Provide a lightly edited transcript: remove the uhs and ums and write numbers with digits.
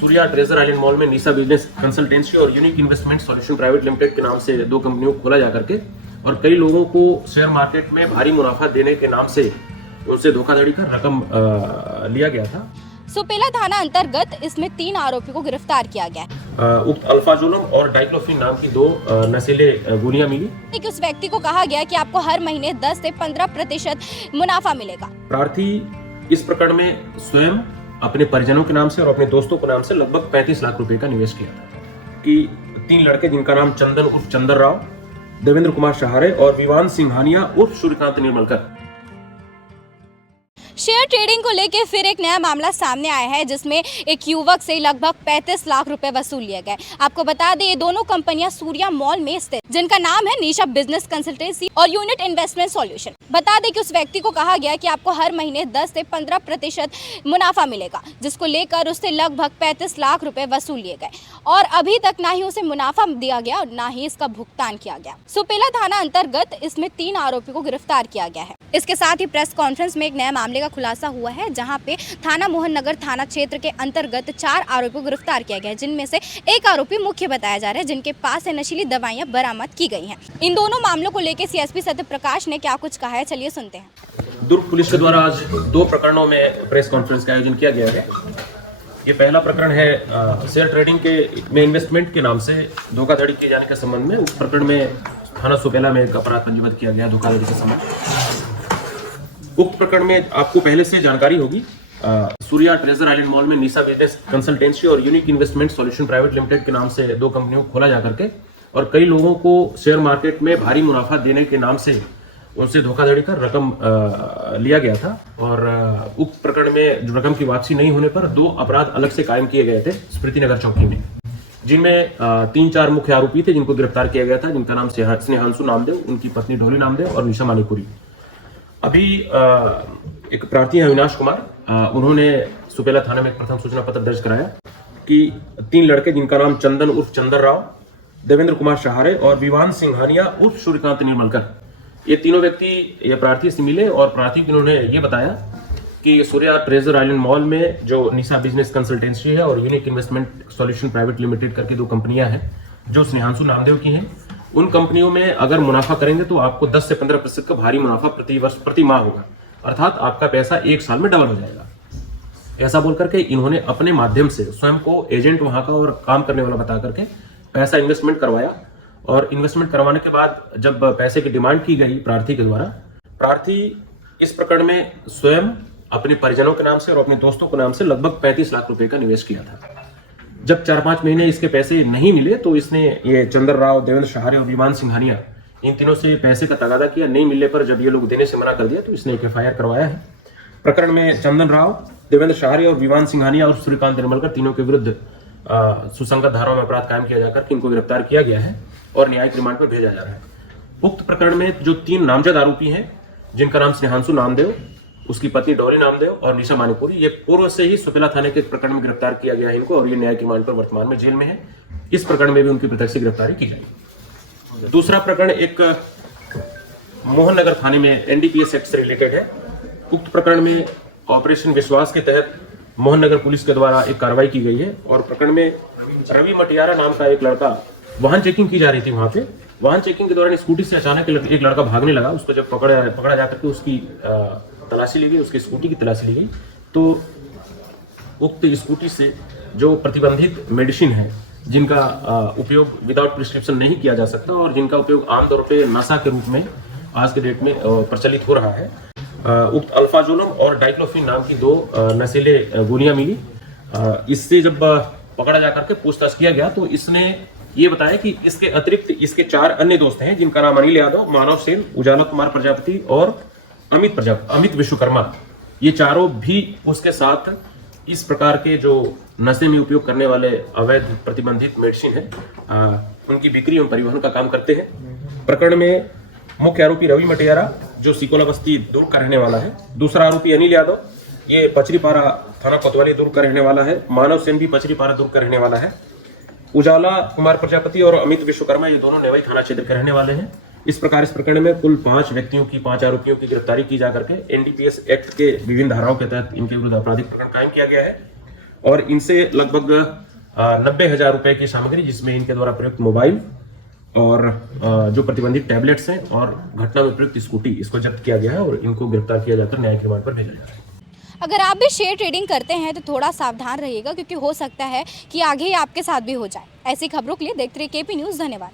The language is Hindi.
सूर्या ट्रेजर आइलैंड मॉल में निशा बिजनेस कंसल्टेंसी और unique investment solution private limited के नाम से दो कंपनियों को खोला जा करके और कई लोगों को शेयर मार्केट में भारी मुनाफा देने के नाम से उनसे धोखाधड़ी कर रकम लिया गया था। सुपेला थाना अंतर्गत इसमें 3 आरोपियों को गिरफ्तार किया गया है। उक्त अल्फाजोलम और डाइक्लोफिन नाम की 2 नशीले गोलियां मिली। उस व्यक्ति को कहा गया कि आपको हर महीने 10 से 15% मुनाफा मिलेगा। प्रार्थी इस प्रकरण में स्वयं अपने परिजनों के नाम से और अपने दोस्तों के नाम से लगभग 35 लाख रुपए का निवेश किया था कि 3 लड़के जिनका नाम चंदन उर्फ चंदर राव, देवेंद्र कुमार शहारे और विवान सिंघानिया उर्फ सूर्यकांत निर्मलकर। शेयर ट्रेडिंग को लेकर फिर एक नया मामला सामने आया है जिसमें एक युवक से लगभग 35 लाख रुपए वसूल लिए गए। आपको बता दें ये दोनों कंपनियां सूर्या मॉल में स्थित जिनका नाम है निशा बिजनेस कंसल्टेंसी और यूनिट इन्वेस्टमेंट सॉल्यूशन। बता दें कि उस व्यक्ति को कहा गया कि आपको हर महीने 10 से 15% मुनाफा मिलेगा, जिसको लेकर उससे लगभग 35 लाख रुपए वसूल लिए गए और अभी तक ना ही उसे मुनाफा दिया गया और ना ही इसका भुगतान किया गया। सुपेला थाना अंतर्गत इसमें 3 आरोपियों को गिरफ्तार किया गया है। इसके साथ ही प्रेस कॉन्फ्रेंस में एक नए मामले का खुलासा हुआ है जहां पे थाना मोहन नगर थाना क्षेत्र के अंतर्गत 4 आरोपियों को गिरफ्तार किया गया है, जिनमें से एक आरोपी मुख्य बताया जा रहा है जिनके पास से नशीली दवाइयां बरामद की गई हैं। इन दोनों मामलों को लेकर सीएसपी सत्य प्रकाश ने क्या कुछ कहा है, चलिए सुनते हैं। दुर्ग पुलिस के द्वारा आज 2 प्रकरणों में प्रेस कॉन्फ्रेंस का आयोजन किया गया है। ये पहला प्रकरण है शेयर ट्रेडिंग में इन्वेस्टमेंट के नाम से धोखाधड़ी किए जाने के संबंध में। उस प्रकरण में थाना सुपेला में एक अपराध पंजीबद्ध किया गया धोखाधड़ी के संबंध। उक्त प्रकरण में आपको पहले से जानकारी होगी, सूर्या ट्रेजर आइलैंड मॉल में निशा बिजनेस कंसल्टेंसी और unique investment solution private limited के नाम से 2 कंपनियों को खोला जा करके और कई लोगों को शेयर मार्केट में भारी मुनाफा देने के नाम से उनसे धोखाधड़ी कर रकम लिया गया था और उक्त प्रकरण में रकम की वापसी नहीं होने पर 2 अपराध अलग से कायम किए गए थे स्मृति नगर चौकी में, जिनमें 3-4 मुख्य आरोपी थे जिनको गिरफ्तार किया गया था, जिनका नाम स्नेहांशु नामदेव, उनकी पत्नी ढोली नामदेव और निशा मानीपुरी। अभी एक प्रार्थी है अविनाश कुमार, उन्होंने सुपेला थाने में एक प्रथम सूचना पत्र दर्ज कराया कि 3 लड़के जिनका नाम चंदन उर्फ चंदर राव, देवेंद्र कुमार शहारे और विवान सिंघानिया उर्फ सूर्यकांत निर्मलकर, ये तीनों व्यक्ति ये प्रार्थी से मिले और प्रार्थी को उन्होंने ये बताया कि सूर्या ट्रेजर आइलैंड मॉल में जो निशा बिजनेस कंसल्टेंसी है और unique investment solution private limited करके 2 कंपनियां हैं जो स्नेहांशु नामदेव की हैं, उन कंपनियों में अगर मुनाफा करेंगे तो आपको 10 से 15% का भारी मुनाफा प्रति माह होगा, अर्थात आपका पैसा 1 साल में डबल हो जाएगा। ऐसा बोल करके इन्होंने अपने माध्यम से स्वयं को एजेंट वहां का और काम करने वाला बता करके पैसा इन्वेस्टमेंट करवाया और इन्वेस्टमेंट करवाने के बाद जब पैसे की डिमांड की गई प्रार्थी के द्वारा, प्रार्थी इस प्रकरण में स्वयं अपने परिजनों के नाम से और अपने दोस्तों के नाम से लगभग 35 लाख रुपए का निवेश किया था। जब 4-5 महीने इसके पैसे नहीं मिले तो इसने ये चंदर राव, देवेंद्र शहारे और विमान सिंघानिया, इन तीनों से पैसे का तगादा किया। नहीं मिलने पर जब ये लोग देने से मना कर दिया तो इसने एक FIR करवाया है। प्रकरण में चंदन राव, देवेंद्र शहारे और विमान सिंघानिया और सूर्यकांत निर्मलकर तीनों के विरुद्ध सुसंगत धाराओं में अपराध कायम किया जाकर इनको गिरफ्तार किया गया है और न्यायिक रिमांड पर भेजा जा रहा है। उक्त प्रकरण में जो 3 नामजद आरोपी हैं जिनका नाम स्नेहांशु नामदेव, उसकी पत्नी डॉली नामदेव और निशा मानीपुरी, ये पूर्व से ही सुपेला थाने के प्रकरण में गिरफ्तार किया गया है इनको और ये न्यायिक रिमांड पर वर्तमान में जेल में है। इस प्रकरण में भी उनकी प्रत्यक्ष गिरफ्तारी की जाएगी। दूसरा प्रकरण एक मोहन नगर थाने में NDPS एक्ट से रिलेटेड है। उक्त प्रकरण में ऑपरेशन विश्वास के तहत मोहन नगर पुलिस के द्वारा एक कार्रवाई की गई है और प्रकरण में रवि मटियारा नाम का एक लड़का, वाहन चेकिंग की जा रही थी, वहां पे वाहन चेकिंग के दौरान स्कूटी से अचानक एक लड़का भागने लगा। उसको जब पकड़ा जाकर के उसकी तलाशी ली गई, उसकी स्कूटी की तलाशी ली गई तो उक्त स्कूटी से जो प्रतिबंधित मेडिसिन है जिनका उपयोग विदाउट प्रिस्क्रिप्शन नहीं किया जा सकता और जिनका उपयोग आमतौर पे नशा के रूप में आज के डेट में प्रचलित हो रहा है, उक्त अल्फाजोलम और डाइक्लोफिन नाम की 2 नशीले गोलियां मिली। इससे जब पकड़ा जाकर के पूछताछ किया गया तो इसने ये बताया कि इसके अतिरिक्त इसके 4 अन्य दोस्त हैं जिनका नाम अनिल यादव, मानव सेन, उजाला कुमार प्रजापति और अमित विश्वकर्मा, ये चारों भी उसके साथ इस प्रकार के जो नशे में उपयोग करने वाले अवैध प्रतिबंधित मेडिसिन है उनकी बिक्री एवं परिवहन का काम करते हैं। प्रकरण में मुख्य आरोपी रवि मटियारा जो सिकोला बस्ती दुर्ग का रहने वाला है, दूसरा आरोपी अनिल यादव, ये पचरीपारा थाना कोतवाली दुर्ग का रहने वाला है, मानव सेन भी पचरीपारा दुर्ग का रहने वाला है, उजाला कुमार प्रजापति और अमित विश्वकर्मा ये दोनों नेवाई थाना क्षेत्र के रहने वाले हैं। इस प्रकार इस प्रकरण में कुल 5 आरोपियों की गिरफ्तारी की जाकर के NDPS एक्ट के विभिन्न धाराओं के तहत इनके विरुद्ध आपराधिक प्रकरण कायम किया गया है और इनसे लगभग 90,000 रुपए की सामग्री, जिसमें इनके द्वारा प्रयुक्त मोबाइल और जो प्रतिबंधित टैबलेट्स हैं और घटना में प्रयुक्त स्कूटी, इसको जब्त किया गया है और इनको गिरफ्तार किया जाकर न्यायिक रिमांड पर भेजा जा रहा है। अगर आप भी शेयर ट्रेडिंग करते हैं तो थोड़ा सावधान रहिएगा, क्योंकि हो सकता है कि आगे ही आपके साथ भी हो जाए। ऐसी खबरों के लिए देखते रहिए केपी न्यूज़। धन्यवाद।